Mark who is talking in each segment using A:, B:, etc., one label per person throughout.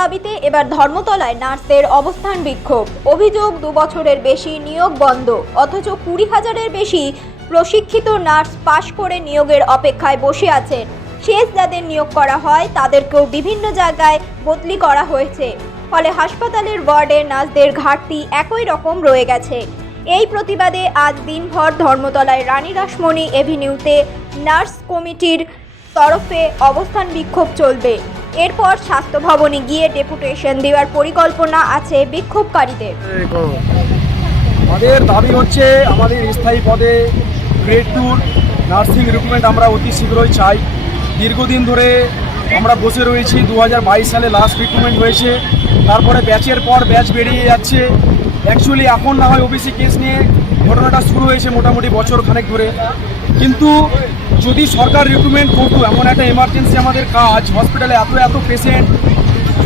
A: দাবিতে এবার ধর্মতলায় নার্সদের অবস্থান বিক্ষোভ। অভিযোগ, দু বছরের বেশি নিয়োগ বন্ধ, অথচ কুড়ি হাজারের বেশি প্রশিক্ষিত নার্স পাশ করে নিয়োগের অপেক্ষায় বসে আছেন। শেষ যাদের নিয়োগ করা হয়, তাদেরকেও বিভিন্ন জায়গায় বদলি করা হয়েছে। ফলে হাসপাতালের ওয়ার্ডে নার্সদের ঘাটতি একই রকম রয়ে গেছে। এই প্রতিবাদে আজ দিনভর ধর্মতলায় রানী রাসমণি এভিনিউতে নার্স কমিটির তরফে অবস্থান বিক্ষোভ চলবে। এরপর স্বাস্থ্য ভবনে গিয়ে ডেপুটেশন দেওয়ার পরিকল্পনা আছে বিক্ষোভকারীদের।
B: আমাদের দাবি হচ্ছে আমাদের স্থায়ী পদে গ্রেড টুর নার্সিং রিক্রুটমেন্ট আমরা অতি শীঘ্রই চাই। দীর্ঘদিন ধরে আমরা বসে রয়েছি দু হাজার বাইশ সালে লাস্ট রিক্রুটমেন্ট হয়েছে। তারপরে ব্যাচের পর ব্যাচ বেরিয়ে যাচ্ছে। অ্যাকচুয়ালি এখন না হয় ওবিসি কেস নিয়ে ঘটনাটা শুরু হয়েছে মোটামুটি বছর খানেক ধরে। কিন্তু যদি সরকার রিক্রুটমেন্ট করতো, এমন একটা এমার্জেন্সি আমাদের কাজ হসপিটালে এত এত পেশেন্ট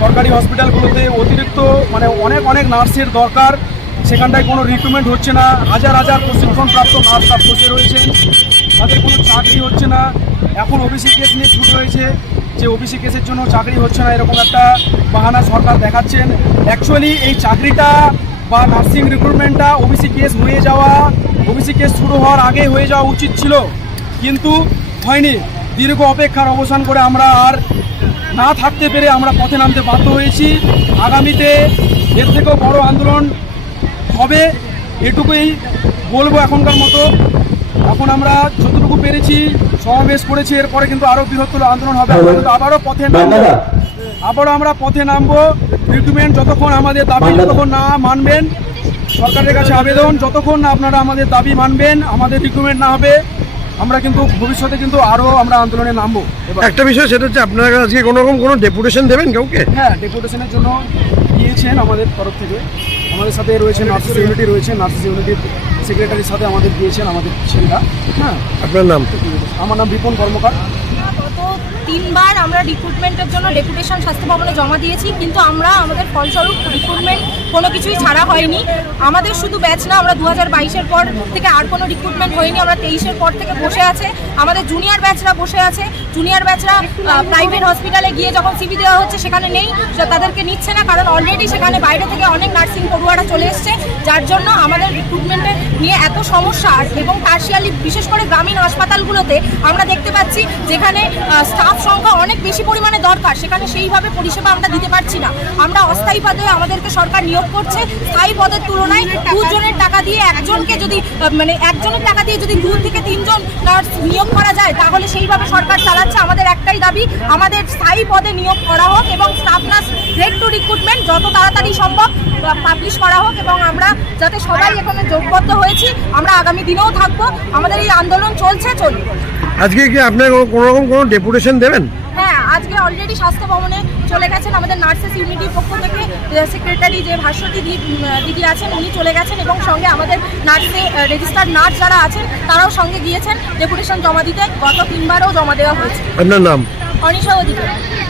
B: সরকারি হসপিটালগুলোতে অতিরিক্ত মানে অনেক অনেক নার্সের দরকার, সেখানটায় কোনো রিক্রুটমেন্ট হচ্ছে না, হাজার হাজার প্রশিক্ষণপ্রাপ্ত নার্সরা বসে রয়েছেন, তাদের কোনো চাকরি হচ্ছে না। এখন ওবিসি কেস নিয়ে শুরু হয়েছে, যে ওবিসি কেসের জন্য চাকরি হচ্ছে না, এরকম একটা বাহানা সরকার দেখাচ্ছেন। অ্যাকচুয়ালি এই চাকরিটা বা নার্সিং রিক্রুটমেন্টটা ওবিসি কেস হয়ে যাওয়া, ওবিসি কেস শুরু হওয়ার আগে হয়ে যাওয়া উচিত ছিল। কিন্তু হয়নি। দীর্ঘ অপেক্ষার অবসান করে আমরা আর না থাকতে পেরে আমরা পথে নামতে বাধ্য হয়েছি। আগামীতে এর থেকেও বড় আন্দোলন হবে এটুকুই বলব এখনকার মতো। এখন আমরা যতটুকু পেরেছি সমাবেশ করেছি এরপরে কিন্তু আরও বৃহত্তর আন্দোলন হবে। কিন্তু আবারও পথে নামবো। আবারও আমরা পথে নামবো। রিক্রুটমেন্ট যতক্ষণ আমাদের দাবি যতক্ষণ না মানবেন সরকারের কাছে আবেদন যতক্ষণ না আপনারা আমাদের দাবি মানবেন আমাদের রিক্রুটমেন্ট না হবে আমরা কিন্তু ভবিষ্যতে কিন্তু আরও আমরা আন্দোলনে নামবো।
C: একটা বিষয় সেটা হচ্ছে আপনারা আজকে কোনো রকম কোনো ডেপুটেশন দেবেন কাউকে?
B: হ্যাঁ ডেপুটেশনের জন্য দিয়েছেন আমাদের তরফ থেকে। আমাদের সাথে রয়েছে নার্সিস ইউনিটি রয়েছে নার্সিস ইউনিটির সেক্রেটারির সাথে আমাদের দিয়েছেন আমাদের ছেলেরা। হ্যাঁ।
C: আপনার নাম?
B: আমার নাম বিপন কর্মকার।
D: তিনবার আমরা রিক্রুটমেন্টের জন্য ডেপুটেশন স্বাস্থ্য ভবনে জমা দিয়েছি, কিন্তু আমরা আমাদের ফলস্বরূপ রিক্রুটমেন্ট কোনো কিছুই ছাড়া হয়নি। আমাদের শুধু ব্যাচ না, আমরা দু হাজার পর থেকে আর কোনো রিক্রুটমেন্ট হয়নি, আমরা তেইশের পর থেকে বসে আছে। আমাদের জুনিয়র ব্যাচরা বসে আছে। জুনিয়র ব্যাচরা প্রাইভেট হসপিটালে গিয়ে যখন সিবি দেওয়া হচ্ছে, সেখানে নেই। তাদেরকে নিচ্ছে না, কারণ অলরেডি সেখানে বাইরে থেকে অনেক নার্সিং পড়ুয়ারা চলে এসছে, যার জন্য আমাদের রিক্রুটমেন্টের নিয়ে এত সমস্যা। এবং পার্শিয়ালি বিশেষ করে গ্রামীণ হাসপাতালগুলোতে আমরা দেখতে পাচ্ছি, যেখানে স্টাফ সংখ্যা অনেক বেশি পরিমাণে দরকার। সেখানে সেইভাবে পরিষেবা আমরা দিতে পারছি না। আমরা অস্থায়ী পদে আমাদেরকে সরকার নিয়োগ করছে। স্থায়ী পদের তুলনায় দুজনের টাকা দিয়ে একজনকে যদি মানে একজনের টাকা দিয়ে যদি দু থেকে তিনজন নার্স নিয়োগ করা যায়, তাহলে সেইভাবে সরকার চালাচ্ছে। আমাদের একটাই দাবি, আমাদের স্থায়ী পদে নিয়োগ করা হোক এবং staff nurse grade two recruitment যত তাড়াতাড়ি সম্ভব পাবলিশ করা হোক এবং আমরা যাতে সবাই এখানে যোগবদ্ধ হয়েছি, আমরা আগামী দিনেও থাকব। আমাদের এই আন্দোলন চলছে চলবে
C: আজকে কি আপনি কোনো- রকম কোনো ডেপুটেশন দেবেন?
D: হ্যাঁ আজকে অলরেডি স্বাস্থ্য ভবনে চলে গেছেন আমাদের নার্সেস ইউনিটির পক্ষ থেকে সেক্রেটারি যে দি- দিদি আছেন উনি চলে গেছেন এবং সঙ্গে আমাদের নার্সে রেজিস্টার্ড নার্স যারা আছেন তারাও সঙ্গে গিয়েছেন ডেপুটেশন জমা দিতে। গত তিনবারও জমা দেওয়া হয়েছে।
C: আপনার নাম?
D: অনিশা অধিকারী।